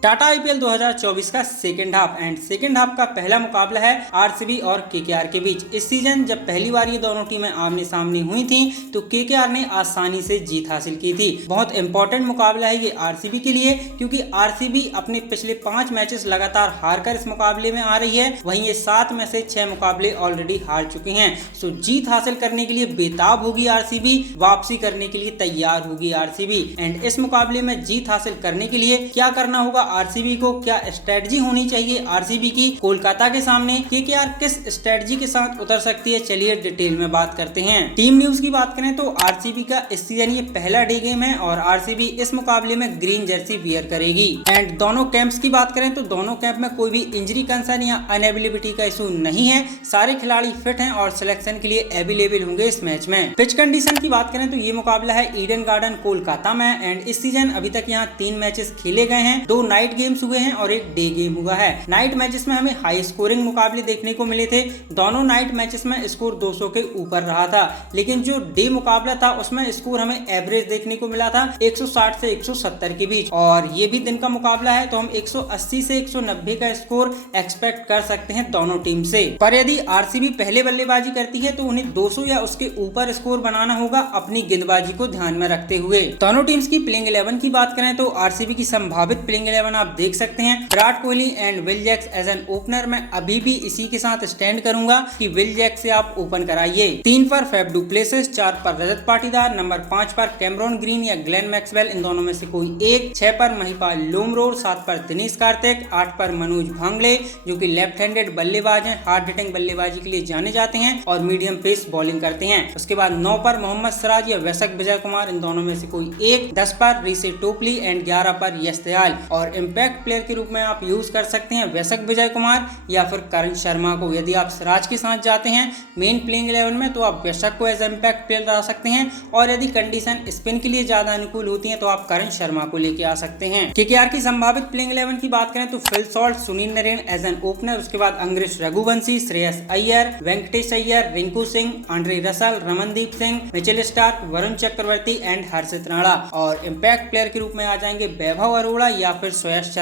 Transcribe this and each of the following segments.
Tata IPL 2024 का second half का पहला मुकाबला है आरसीबी और केकेआर के बीच। इस सीजन जब पहली बार ये दोनों टीमें आमने सामने हुई थी तो केकेआर ने आसानी से जीत हासिल की थी। बहुत इंपॉर्टेंट मुकाबला है ये आरसीबी के लिए, क्योंकि आरसीबी अपने पिछले 5 मैचेस लगातार हारकर इस मुकाबले में आ रही है। वहीं ये 7 में से 6 मुकाबले ऑलरेडी हार चुके हैं। सो जीत हासिल करने के लिए बेताब होगी आरसीबी, वापसी करने के लिए तैयार होगी आरसीबी। एंड इस मुकाबले में जीत हासिल करने के लिए क्या करना होगा आरसीबी को, क्या स्ट्रेटजी होनी चाहिए आरसीबी की कोलकाता के सामने, केकेआर किस स्ट्रेटजी के साथ उतर सकती है, चलिए डिटेल में बात करते हैं। टीम न्यूज की बात करें तो आरसीबी का इस सीजन ये पहला डे गेम है और आरसीबी इस मुकाबले में ग्रीन जर्सी वियर करेगी। एंड दोनों कैंप्स की बात करें तो दोनों कैंप में कोई भी इंजरी कंसर्न या अनएबिलिटी का इशू नहीं है। सारे खिलाड़ी फिट हैं और सिलेक्शन के लिए अवेलेबल होंगे इस मैच में। पिच कंडीशन की बात करें तो ये मुकाबला है ईडन गार्डन कोलकाता में। एंड इस सीजन अभी तक यहाँ 3 मैचेस खेले गए हैं, 2 नाइट गेम्स हुए हैं और 1 डे गेम हुआ है। नाइट मैचेस में हमें हाई स्कोरिंग मुकाबले देखने को मिले थे। दोनों नाइट मैचेस में स्कोर 200 के ऊपर रहा था, लेकिन जो डे मुकाबला था उसमें स्कोर हमें एवरेज देखने को मिला था 160 से 170 के बीच। और ये भी दिन का मुकाबला है तो हम 180 से 190 का स्कोर एक्सपेक्ट कर सकते हैं दोनों टीम से। पर यदि आरसीबी पहले बल्लेबाजी करती है तो उन्हें 200 या उसके ऊपर स्कोर बनाना होगा अपनी गेंदबाजी को ध्यान में रखते हुए। दोनों टीम्स की प्लेइंग 11 की बात करें तो आरसीबी की संभावित प्लेइंग 11 आप देख सकते हैं। Virat Kohli and Will Jacks as an opener. मैं अभी भी इसी के साथ स्टैंड करूंगा कि विल जैक्स से आप ओपन कराइए। 3 पर फैफ डू प्लेसेस, 4 पर रजत पाटीदार, नंबर 5 पर कैमरॉन ग्रीन या ग्लेन मैक्सवेल, इन दोनों में से कोई एक, 6 पर महिपाल लोमरोर, 7 पर दिनेश कार्तिक, 8 पर मनोज भांगले जो कि लेफ्ट हैंडेड बल्लेबाज हैं, हार्ड हिटिंग बल्लेबाजी के लिए जाने जाते हैं और मीडियम पेस बॉलिंग करते हैं। उसके बाद 9 पर मोहम्मद सिराज या वैशक विजय कुमार, इन दोनों में से कोई एक, 10 पर ऋषि टोपली एंड 11 पर यश दयाल। और इम्पैक्ट प्लेयर के रूप में आप यूज कर सकते हैं वैशक विजय कुमार या फिर करण शर्मा को। यदि आप सिराज के साथ जाते हैं मेन प्लेइंग 11 में तो आप वैशक को एज इम्पैक्ट प्लेयर ला सकते हैं, और यदि कंडीशन स्पिन के लिए ज्यादा अनुकूल होती है तो आप करण शर्मा को लेके आ सकते हैं। केकेआर की संभावित प्लेइंग 11 की बात करें तो Phil Salt, Sunil Narine as an opener, उसके बाद Angkrish Raghuvanshi, Shreyas Iyer, Venkatesh Iyer, Rinku Singh, Andre Russell, Ramandeep Singh, Mitchell Starc, Varun Chakravarthy and Harshit Rana. और इम्पैक्ट प्लेयर के रूप में आ जाएंगे वैभव अरोड़ा या फिर श्रेयस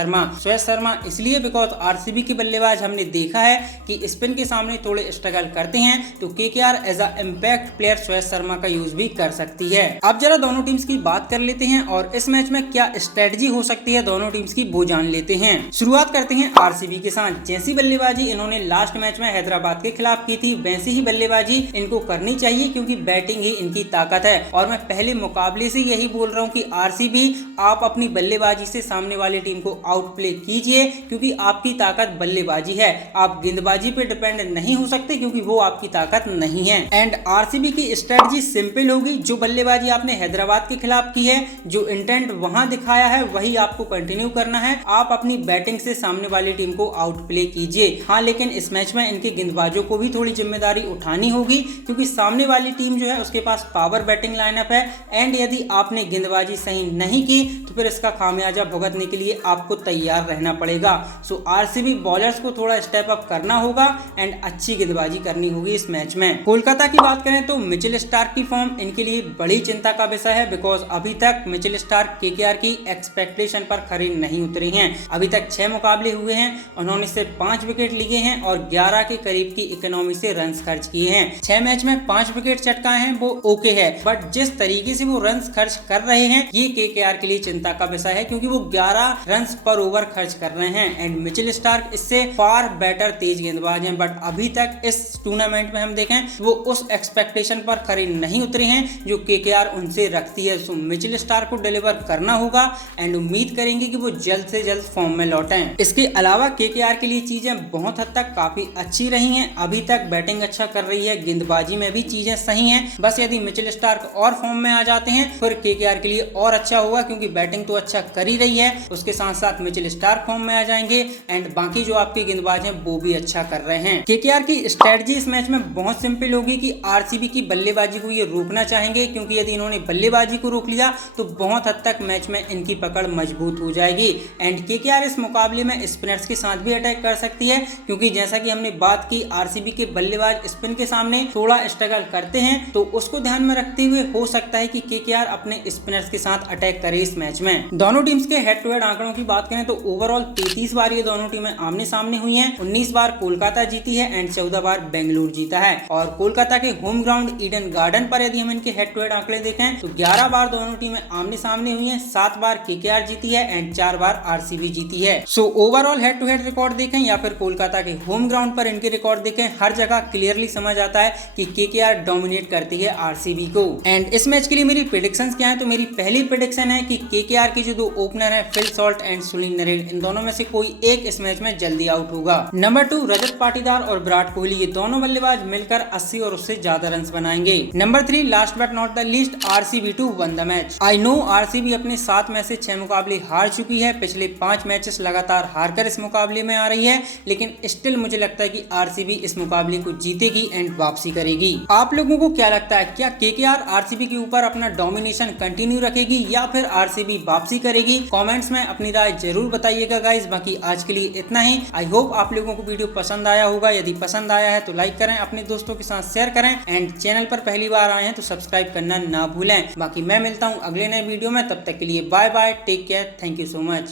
शर्मा इसलिए बिकॉज आरसीबी के बल्लेबाज हमने देखा है कि स्पिन के सामने थोड़े स्ट्रगल करते हैं, तो KKR as a impact player Shreyas Sharma का यूज भी कर सकती है। अब जरा दोनों टीम्स की बात कर लेते हैं और इस मैच में क्या स्ट्रेटजी हो सकती है दोनों टीम्स की वो जान लेते हैं। शुरुआत करते हैं आरसीबी के साथ। जैसी बल्लेबाजी इन्होंने लास्ट मैच में हैदराबाद के खिलाफ की थी वैसी ही बल्लेबाजी इनको करनी चाहिए, क्योंकि बैटिंग ही इनकी ताकत है। और मैं पहले मुकाबले से यही बोल रहा हूँ कि आरसीबी आप अपनी बल्लेबाजी से सामने वाली टीम को आउट प्ले कीजिए, क्योंकि आपकी ताकत बल्लेबाजी है। आप गेंदबाजी पे डिपेंड नहीं हो सकते क्योंकि वो आपकी ताकत नहीं है। एंड आरसीबी की स्ट्रेटजी सिंपल होगी, जो बल्लेबाजी आपने हैदराबाद के खिलाफ की है, जो इंटेंट वहां दिखाया है वही आपको कंटिन्यू करना है। आप अपनी बैटिंग से सामने वाली टीम को आउट प्ले कीजिए। हाँ, लेकिन इस मैच में इनके गेंदबाजों को भी थोड़ी जिम्मेदारी उठानी होगी, क्योंकि सामने वाली टीम जो है उसके पास पावर बैटिंग लाइनअप है। एंड यदि आपने गेंदबाजी सही नहीं की तो फिर इसका खामियाजा भुगतने के लिए आपको तैयार रहना पड़ेगा। सो आरसीबी बॉलर्स को थोड़ा स्टेप अप करना होगा एंड अच्छी गेंदबाजी करनी होगी इस मैच में। कोलकाता की बात करें तो मिचेल स्टार्क की फॉर्म इनके लिए बड़ी चिंता का विषय है, बिकॉज अभी तक मिचेल स्टार्क केकेआर की एक्सपेक्टेशन पर खरे नहीं उतरे हैं। अभी तक 6 मुकाबले हुए हैं, उन्होंने सिर्फ 5 विकेट लिए हैं और 11 के करीब की इकोनॉमी से रन खर्च किए हैं। 6 मैच में 5 विकेट चटकाए हैं, वो ओके है, बट जिस तरीके से वो रन खर्च कर रहे हैं ये केकेआर के लिए चिंता का विषय है, क्योंकि वो 11 रन पर ओवर खर्च कर रहे हैं। एंड मिचेल स्टार्क इससे फार बेटर तेज गेंदबाज हैं, बट अभी तक इस टूर्नामेंट में हम देखें वो उस एक्सपेक्टेशन पर खरे नहीं उतरे हैं जो केकेआर उनसे रखती है। सो मिचेल स्टार्क को डिलीवर करना होगा एंड उम्मीद करेंगे कि वो जल्द से जल्द फॉर्म में लौटें। इसके अलावा केकेआर के लिए चीजें बहुत हद तक काफी अच्छी रही हैं। अभी तक बैटिंग अच्छा कर रही है, गेंदबाजी में भी चीजें सही हैं। बस यदि मिचेल स्टार्क और फॉर्म में आ जाते हैं फिर केकेआर के लिए और अच्छा होगा, क्योंकि बैटिंग तो अच्छा कर ही रही है, उसके साथ साथ मिचेल स्टार्क फॉर्म में आ जाएंगे एंड बाकी जो आपके गेंदबाज हैं वो भी अच्छा कर रहे हैं। केकेआर की स्ट्रेटजी इस मैच में बहुत सिंपल होगी कि आरसीबी की बल्लेबाजी को ये रोकना चाहेंगे, क्योंकि यदि इन्होंने बल्लेबाजी को रोक लिया तो बहुत हद तक मैच में इनकी पकड़ मजबूत हो जाएगी। एंड केकेआर इस मुकाबले में स्पिनर्स के साथ भी अटैक कर सकती है, क्योंकि जैसा कि हमने बात की आरसीबी के बल्लेबाज स्पिन के सामने थोड़ा स्ट्रगल करते हैं, तो उसको ध्यान में रखते हुए हो सकता है कि केकेआर अपने स्पिनर्स के साथ अटैक करे इस मैच में। दोनों टीम्स के हेड टू हेड आंकड़ों मुकाबलों की बात करें तो ओवरऑल 33 बार ये दोनों टीमें आमने सामने हुई हैं। 19 बार कोलकाता जीती है एंड 14 बार बेंगलुरु जीता है। और कोलकाता के होम ग्राउंड ईडन गार्डन पर यदि हम इनके हेड टू हेड आंकड़े देखें तो 11 बार दोनों टीमें आमने सामने हुई हैं। 7 बार केकेआर जीती है एंड 4 बार आरसीबी जीती है। So overall head to head record देखें या फिर कोलकाता के होम ग्राउंड पर इनके रिकॉर्ड देखें, हर जगह क्लियरली समझ आता है कि केकेआर डोमिनेट करती है आरसीबी को। एंड इस मैच के लिए मेरी प्रेडिक्शंस क्या है, तो मेरी पहली प्रेडिक्शन है कि केकेआर के जो दो ओपनर है Phil Salt and Sunil Narine, इन दोनों में से कोई एक इस मैच में जल्दी आउट होगा। नंबर 2 रजत पाटीदार और विराट कोहली, ये दोनों बल्लेबाज मिलकर 80 और उससे ज्यादा रन बनाएंगे। Number 3 last but not the least RCB to won the match. I know RCB अपने 7 में से 6 मुकाबले हार चुकी है, पिछले 5 मैचेस लगातार हारकर इस मुकाबले में आ रही है, लेकिन स्टिल मुझे लगता है कि आरसीबी इस मुकाबले को जीतेगी एंड वापसी करेगी। आप लोगों को क्या लगता है, क्या केकेआर आरसीबी के ऊपर अपना डोमिनेशन कंटिन्यू रखेगी या फिर आरसीबी वापसी करेगी? कमेंट्स में अपनी राय जरूर बताइएगा गाइस। बाकी आज के लिए इतना ही। आई होप आप लोगों को वीडियो पसंद आया होगा। यदि पसंद आया है तो लाइक करें, अपने दोस्तों के साथ शेयर करें एंड चैनल पर पहली बार आए हैं तो सब्सक्राइब करना ना भूलें। बाकी मैं मिलता हूं अगले नए वीडियो में, तब तक के लिए bye bye, take care, thank you so much.